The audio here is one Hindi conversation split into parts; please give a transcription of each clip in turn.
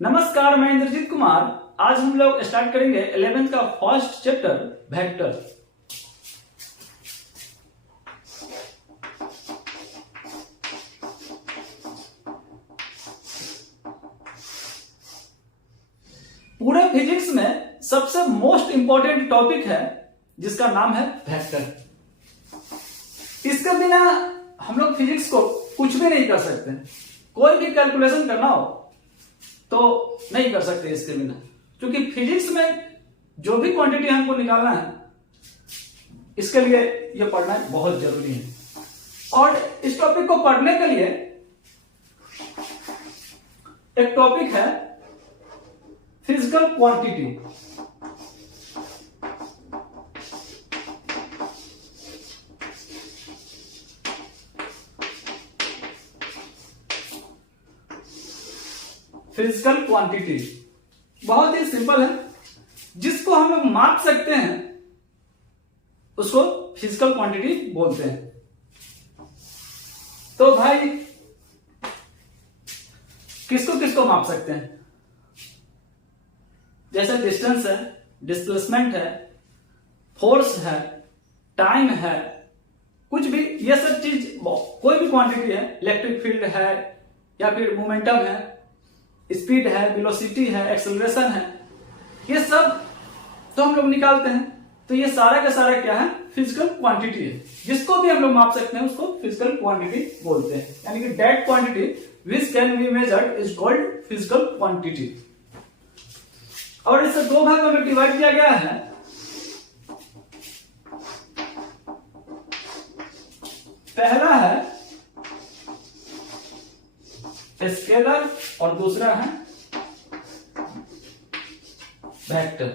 नमस्कार, मैं इंद्रजीत कुमार। आज हम लोग स्टार्ट करेंगे 11th का फर्स्ट चैप्टर वेक्टर। पूरे फिजिक्स में सबसे मोस्ट इंपॉर्टेंट टॉपिक है जिसका नाम है वेक्टर। इसके बिना हम लोग फिजिक्स को कुछ भी नहीं कर सकते। कोई भी कैलकुलेशन करना हो तो नहीं कर सकते इसके बिना, क्योंकि फिजिक्स में जो भी क्वांटिटी हमको निकालना है इसके लिए ये पढ़ना बहुत जरूरी है। और इस टॉपिक को पढ़ने के लिए एक टॉपिक है फिजिकल क्वांटिटी। फिजिकल क्वांटिटी बहुत ही सिंपल है, जिसको हम लोग माप सकते हैं उसको फिजिकल क्वांटिटी बोलते हैं। तो भाई किसको किसको माप सकते हैं? जैसे डिस्टेंस है, डिस्प्लेसमेंट है, फोर्स है, टाइम है, कुछ भी ये सब चीज कोई भी क्वांटिटी है, इलेक्ट्रिक फील्ड है या फिर मोमेंटम है, स्पीड है, वेलोसिटी है, एक्सेलरेशन है, ये सब तो हम लोग निकालते हैं। तो ये सारा का सारा क्या है? फिजिकल क्वांटिटी है। जिसको भी हम लोग माप सकते हैं उसको फिजिकल क्वांटिटी बोलते हैं। यानी कि that quantity which can be measured is called physical quantity. और इसे दो भागों में डिवाइड किया गया है। पहला है स्केलर और दूसरा है वेक्टर।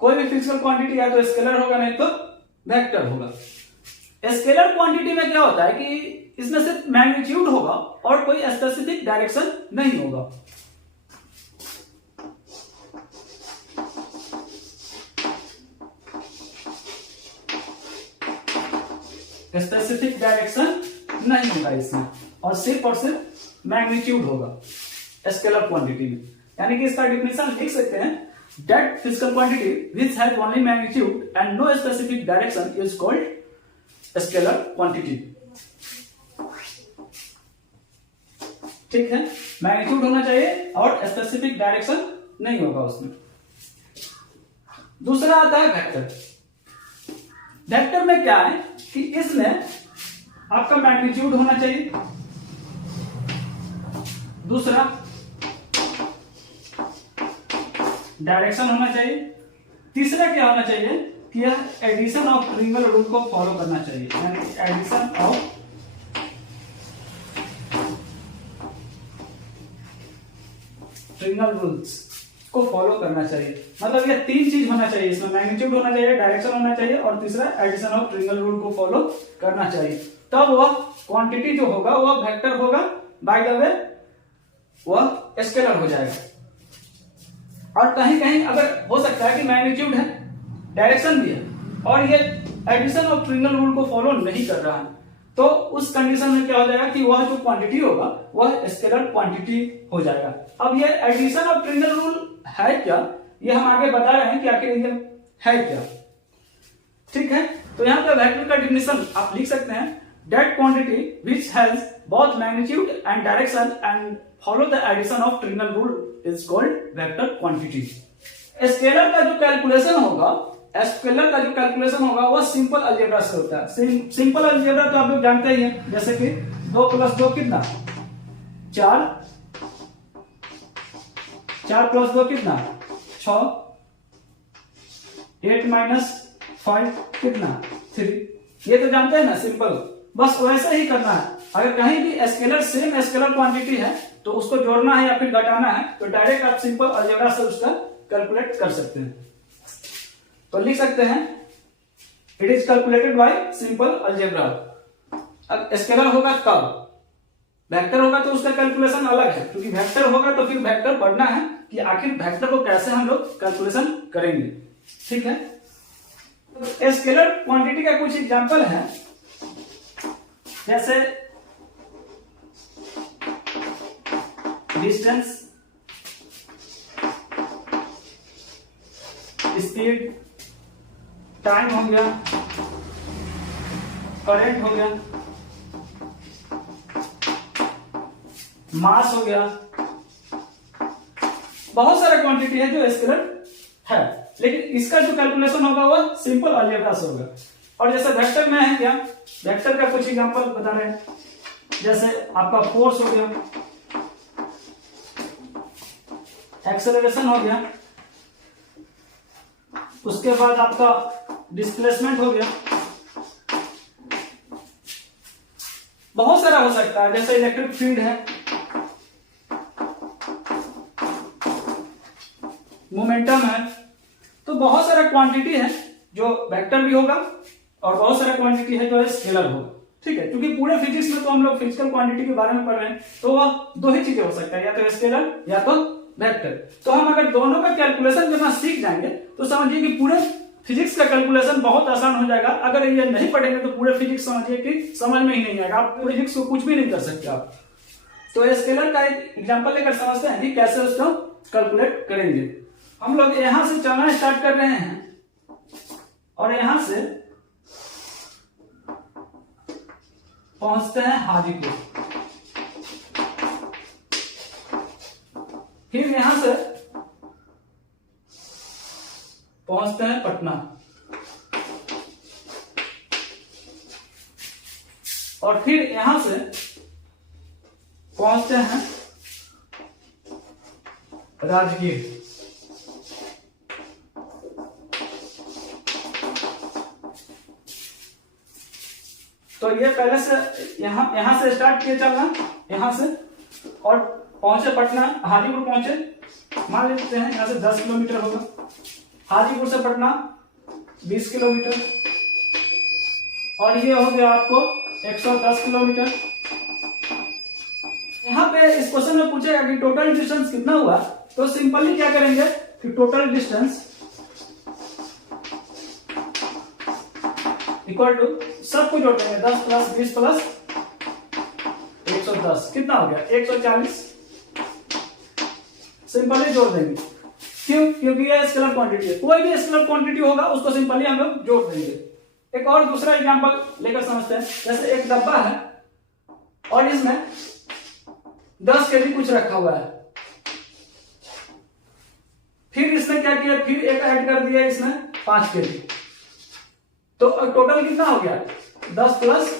कोई भी फिजिकल क्वांटिटी या तो स्केलर होगा नहीं तो वेक्टर होगा। स्केलर क्वांटिटी में क्या होता है कि इसमें सिर्फ मैग्नीट्यूड होगा और कोई स्पेसिफिक डायरेक्शन नहीं होगा। स्पेसिफिक डायरेक्शन नहीं होगा इसमें, और सिर्फ मैग्नीट्यूड होगा स्केलर क्वांटिटी में। यानी कि इसका डिफिनेशन लिख सकते हैं, that physical quantity which has only magnitude and no specific direction is called scalar quantity. ठीक है, मैग्नीट्यूड होना चाहिए और स्पेसिफिक डायरेक्शन नहीं होगा उसमें। दूसरा आता है वेक्टर। वेक्टर में क्या है कि इसमें आपका मैग्नीट्यूड होना चाहिए, दूसरा डायरेक्शन होना चाहिए, तीसरा क्या होना चाहिए कि यह एडिशन ऑफ ट्रिंगल रूल को फॉलो करना चाहिए। यानी एडिशन ऑफ ट्रिंगल रूल्स को फॉलो करना चाहिए। मतलब ये तीन चीज होना चाहिए इसमें, मैग्नीट्यूड होना चाहिए, डायरेक्शन होना चाहिए और तीसरा एडिशन ऑफ ट्रिंगल रूल को फॉलो करना चाहिए। तब वह क्वांटिटी जो होगा वह वेक्टर होगा, बाय द वे वह स्केलर हो जाएगा। और कहीं कहीं अगर हो सकता है कि मैग्नीट्यूड है, डायरेक्शन भी है और ये एडिशन ऑफ ट्रिंगल रूल को फॉलो नहीं कर रहा है, तो उस कंडीशन में क्या हो जाएगा कि वह जो क्वांटिटी होगा वह स्केलर क्वांटिटी हो जाएगा। अब ये एडिशन ऑफ ट्रिंगल रूल है क्या, ये हम आगे बता रहे हैं कि आखिर ये है क्या। ठीक है, तो यहां पे वेक्टर का डिफिनेशन आप लिख सकते हैं, that quantity which has both magnitude and direction and follow the addition of triangle rule is called vector quantity. Scalar का जो कैलकुलेशन होगा वह सिंपल अलजेब्रा से होता है। सिंपल अलजेब्रा तो आप लोग जानते ही हैं, जैसे कि 2 + 2 कितना 4, 4 + 2 कितना 6, 8 - 5 कितना 3। ये तो जानते हैं ना सिंपल। बस वैसे ही करना है। अगर कहीं भी सेम स्केलर क्वांटिटी है तो उसको जोड़ना है या फिर घटाना है तो डायरेक्ट आप सिंपल अलजेब्रा से उसका कैलकुलेट कर सकते हैं। तो लिख सकते हैं, it is calculated by simple algebra. अब स्केलर होगा तब, वेक्टर होगा तो उसका कैलकुलेशन अलग है, क्योंकि वेक्टर होगा तो फिर वेक्टर पढ़ना है कि आखिर वेक्टर को कैसे हम लोग कैलकुलेशन करेंगे। ठीक है, तो स्केलर क्वांटिटी का कुछ एग्जांपल है, जैसे डिस्टेंस, स्पीड, टाइम हो गया, करंट हो गया, मास हो गया, बहुत सारे क्वांटिटी है जो स्केलर है, लेकिन इसका जो कैलकुलेशन होगा वो सिंपल अलजेब्रा से होगा। और जैसे वेक्टर में है क्या, वेक्टर का कुछ एग्जांपल बता रहे हैं, जैसे आपका फोर्स हो गया, एक्सेलरेशन हो गया, उसके बाद आपका डिस्प्लेसमेंट हो गया, बहुत सारा हो सकता है, जैसे इलेक्ट्रिक फील्ड है, मोमेंटम है, तो बहुत सारा क्वांटिटी है जो वेक्टर भी होगा और बहुत सारा क्वांटिटी है जो स्केलर होगा। ठीक है, क्योंकि पूरे फिजिक्स में तो हम लोग फिजिकल क्वांटिटी के बारे में पढ़ रहे हैं, तो वह दो ही चीजें हो सकता है, या तो स्केलर या तो वेक्टर। तो हम अगर दोनों का कैलकुलेशन करना सीख जाएंगे तो समझिए कि पूरे फिजिक्स का कैलकुलेशन बहुत आसान हो जाएगा। अगर ये नहीं पढ़ेंगे तो पूरे फिजिक्स समझिए कि समझ में ही नहीं आएगा, आप फिजिक्स को कुछ भी नहीं कर सकते आप। तो स्केलर का एक एग्जांपल लेकर समझते हैं कि कैसे उसको कैलकुलेट करेंगे। हम लोग यहां से चलना स्टार्ट कर रहे हैं और यहां से पहुंचते हैं हाजीपुर, फिर यहां से पहुंचते हैं पटना, और फिर यहां से पहुंचते हैं राजगीर। तो ये पहले से यहां से स्टार्ट किए चलना, यहां से, और पहुंचे पटना, हाजीपुर पहुंचे, मान लेते हैं यहां से 10 किलोमीटर होगा, हाजीपुर से पटना 20 किलोमीटर, और ये हो गया आपको 110 किलोमीटर। यहाँ पे इस क्वेश्चन में पूछेगा कि टोटल डिस्टेंस कितना हुआ, तो सिंपली क्या करेंगे कि टोटल डिस्टेंस इक्वल टू सबको जोड़ देंगे, 10 प्लस 20 प्लस 110 कितना हो गया 140, सिंपली जोड़ देंगे। क्यों? क्योंकि ये स्केलर क्वांटिटी है, कोई भी स्केलर क्वांटिटी होगा उसको सिंपली हम लोग जोड़ देंगे। एक और दूसरा एग्जांपल लेकर समझते हैं, जैसे एक डब्बा है और इसमें 10 केजी कुछ रखा हुआ है, फिर इसने क्या किया, फिर एक ऐड कर दिया इसमें 5 केजी, तो टोटल कितना हो गया 10 प्लस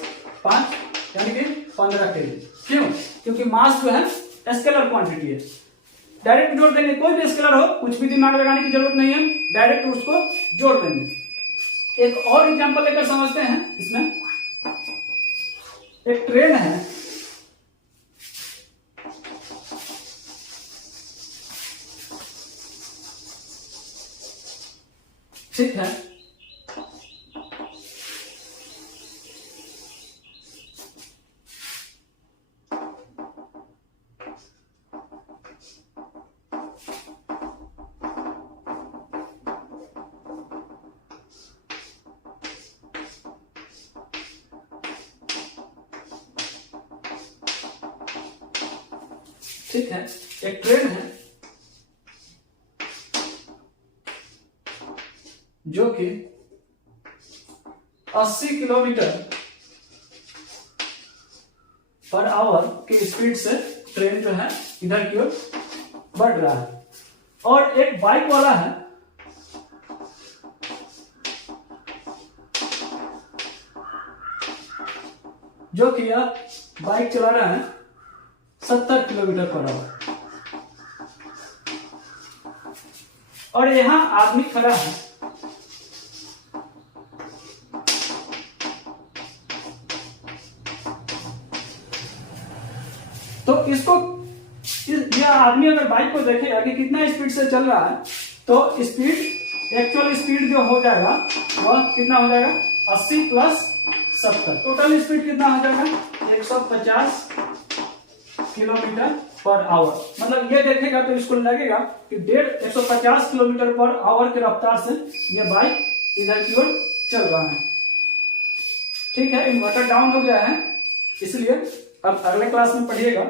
5 यानी कि 15 केजी। क्यों? क्योंकि मास जो है स्केलर क्वांटिटी है, डायरेक्ट जोड़ देंगे, कोई भी स्केलर हो कुछ भी दिमाग लगाने की जरूरत नहीं है, डायरेक्ट उसको जोड़ देंगे। एक और एग्जांपल लेकर समझते हैं, इसमें एक ट्रेन है, ठीक है, ठीक है, एक ट्रेन है जो कि 80 किलोमीटर पर आवर की स्पीड से ट्रेन जो है इधर की ओर बढ़ रहा है, और एक बाइक वाला है जो कि यह बाइक चला रहा है 70 किलोमीटर पर आवर, और यहां आदमी खड़ा है। तो इसको यह आदमी अगर बाइक को देखेगा कि कितना स्पीड से चल रहा है, तो स्पीड, एक्चुअल स्पीड जो हो जाएगा वह कितना हो जाएगा 80 प्लस 70, टोटल स्पीड कितना हो जाएगा 150 किलोमीटर पर आवर। मतलब ये देखेगा तो इसको लगेगा कि 150 किलोमीटर पर आवर की रफ्तार से ये बाइक इधर की ओर चल रहा है। ठीक है, इन्वर्टर डाउन हो गया है, इसलिए अब अगले क्लास में पढ़िएगा